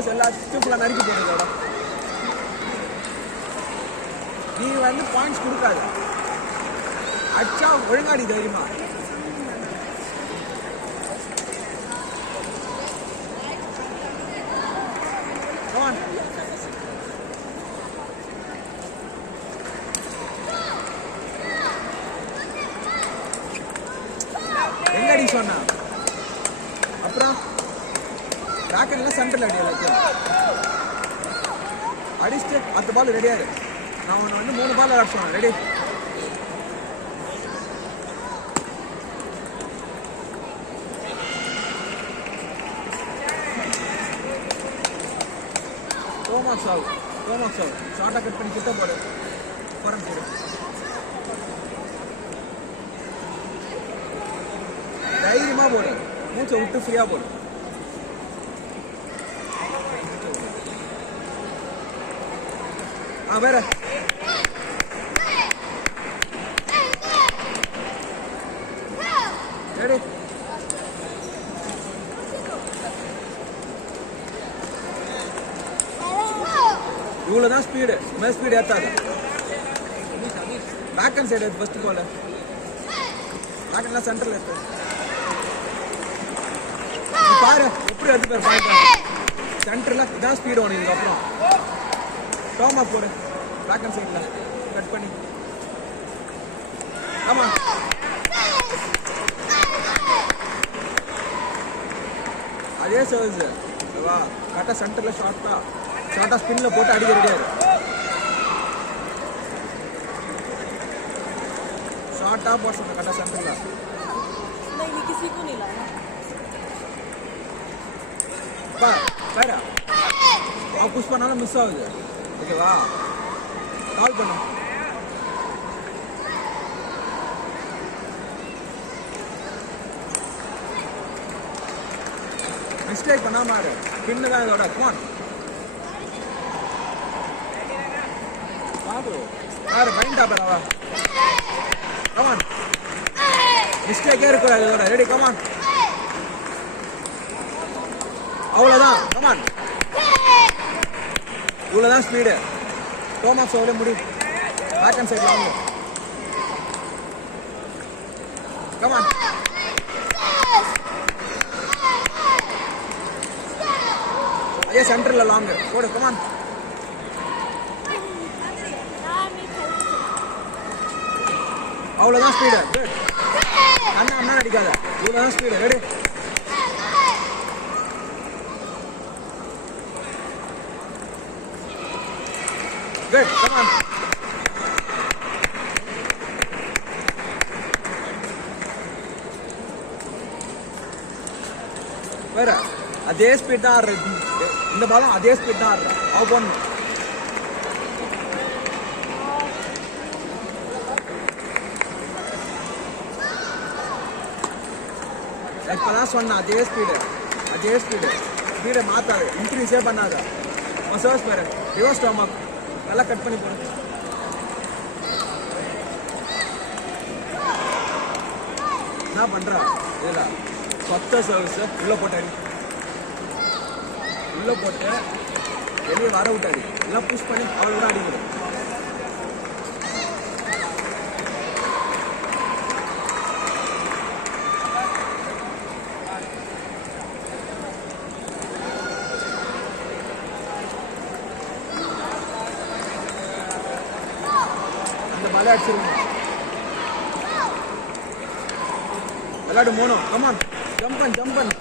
சர்வஸ் எல்லாத்தையும் ஃபுல்லாக நறுக்கி போடுறதோட நீ வந்து பாயிண்ட்ஸ் கொடுக்காது. அச்சா ஒழுங்காடி தைரியமா. எங்கடி சொன்னா அப்புறம் ராக்கெட்லாம் சென்டர்ல அடி எல்லாத்தையும் அடிச்சுட்டு 10 பால் ரெடியாரு. நான் ஒன்று வந்து 3 பால் விளையாட சொன்னேன். ரெடி தோமாஸ் ஆகும் ஷார்ட்டாக கட் பண்ணி கிட்ட போடு. போகிறேன் போடு. தைரியமாக போடு. மூச்சை விட்டு ஃப்ரீயாக போடு. வேற ரெடி இவ்வளோதான் ஸ்பீடு. மேலே ஸ்பீடு ஏற்றாது. Back and side first ball back அண்ட்லாம் சென்டரில் இருக்கு. பாரு எப்படி எடுத்து பேர் பாயிண்ட் சென்டரில் இதான் ஸ்பீடு ஒன்று. இதுக்கப்புறம் டோமா போடு பேக் அண்ட் சைடில் கட் பண்ணி. ஆமாம் அதே சர்வீஸ் வா கரெக்டாக சென்டரில் ஷார்ட்டாக ஸ்பின்னில் போட்டு அடிக்க ரெடியாரு. ஷார்ட்டாக போட சொல்கிறேன் கரெக்டாக சென்டரில். வேற அவன் புஷ் பண்ணாலும் மிஸ் ஆகுது. ஓகேவா கால் பண்ணு. மிஸ்டேக் பண்ணாம ஆடு. பின்னு தான் இதோட கமான் பாபு யாரு பைண்டா பரவா கமான் மிஸ்டேக்கே இருக்கக்கூடாது இதோட. ரெடி கமான் அவ்வளோதான் கமான். இவ்வளோதான் ஸ்பீடு. டோமாஸ் ஓவரே முடி. Back and side long come on. அதே சென்டரில் லாங் போடு கமான். அவ்வளோதான் ஸ்பீடு. குட். அண்ணா அடிக்காத. இவ்வளோதான் ஸ்பீடு. Ready good come on. வேற அதே ஸ்பீட் தான் ஆடுறது. இந்த பாலும் அதே ஸ்பீட் தான் ஆடுறேன். அவ போடணும். இப்பதான் சொன்ன அதே ஸ்பீடை மாத்தாது. இன்க்ரீஸே பண்ணாத. மசாஜ் பாரு ரிவர்ஸ் ஸ்டொமக் நல்லா கட் பண்ணி போடு. என்ன பண்ற இதுல சொத்த சர்வீஸ் உள்ள போட்டாடி. உள்ள போட்டு வெளியே வர விட்டாடி. எல்லாம் புஷ் பண்ணி அவ்வளோ தான் அடிக்கணும். மலை அடிச்சிருங்க. விளையாடு மோனோ கமான் ஜம்பன்